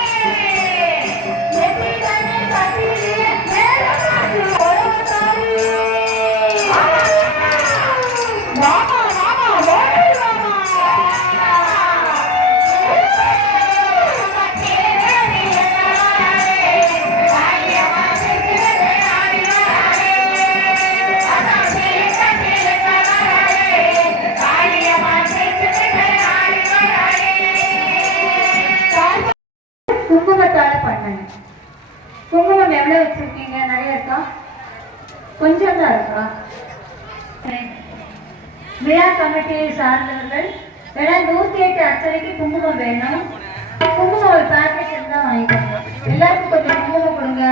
Let's go. வச்சிருக்கீங்க நிறைய இருக்கா? கொஞ்சம் தான் இருக்கா? விழா கமிட்டியை சார்ந்தவர்கள் வேணா நூத்தி எட்டு அச்சனைக்கு குங்குமம் வேணும். குங்குமம் ஒரு பேக்கெட் இருந்தா வாங்கிக்கோங்க. எல்லாருக்கும் கொஞ்சம் குங்குமம் கொடுங்க.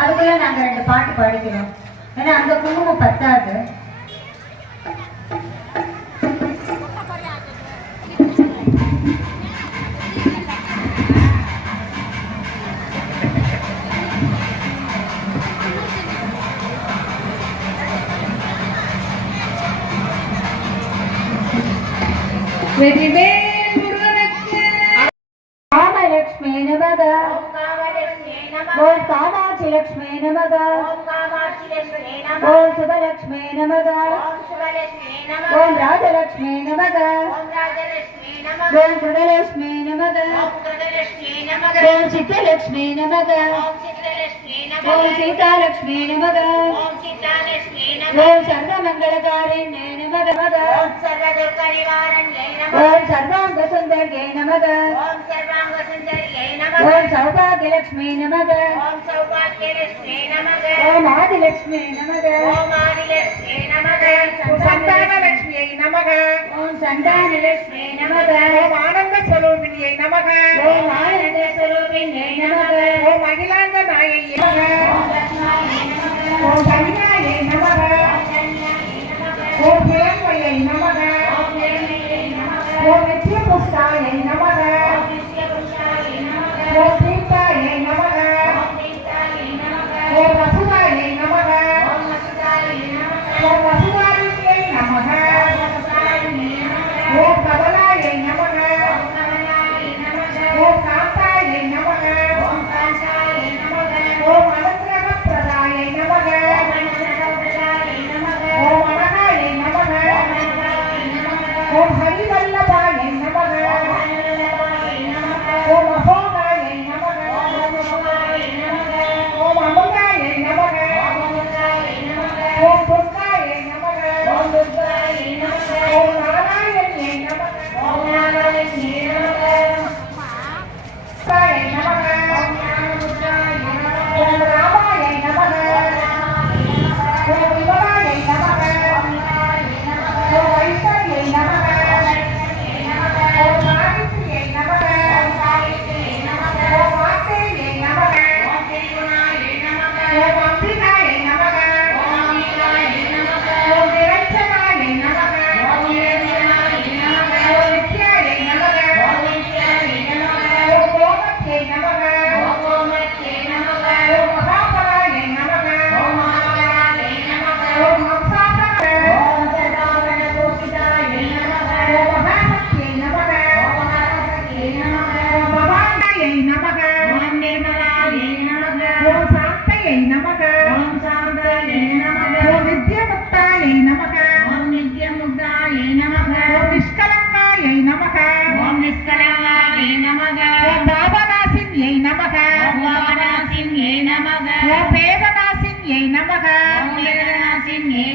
அதுக்குள்ள நாங்க ரெண்டு பாட்டு பாடிக்கிறோம். ஏன்னா அந்த குங்குமம் பத்தாது. ലക്ഷ്മേ നമക ഓം കാമാക്ഷി ലക്ഷ്മേ നമക ഓം ശുഭലക്ഷ്മേ നമക ബോൾ രാജലക്ഷ്മേ നമക ബോൾ കൃതലക്ഷ്മേ നമക ഓം ചിത്തലക്ഷ്മേ നമക ബോൾ സീതാലക്ഷ്മേ നമക ഓം സർവമംഗളകാരണ്യ நமக ஓம் நமக ஓம் சித்தலட்சுமி நமக ஓம் நமக ஓம் சர்வமங்களகாரிண்யே நமக நமக ஓம் சர்வாங்க சுந்தர்யே நமக ஓம் சௌபாகியலட்சுமி நமக ஓம் நமக சந்தானலட்சுமியை நமக ஓம் சந்தானலட்சுமி நமக ஓம் ஆனந்த ஸ்வரூபிணியை நமக ஓம் ஆனந்த ஸ்வரூபிண்யே நமக ஓம் அகிலாந்த நாயை நமக ஓம் पुष्टाय नमः गोपीताय नमः गोपीताय नमः శాంతయే నమః. ఓం శాంతయే నమః. ఓం నిత్యముక్తాయే నమః. ఓం నిత్యముక్తాయే నమః. ఓం నిష్కలంకాయే నమః. ఓం నిష్కలంకాయే నమః. ఓం భావనాసిన్యై నమః. ఓం భావనాసిన్యై నమః. ఓం ప్రేరణాసిన్యై నమః. ఓం ప్రేరణాసిన్యై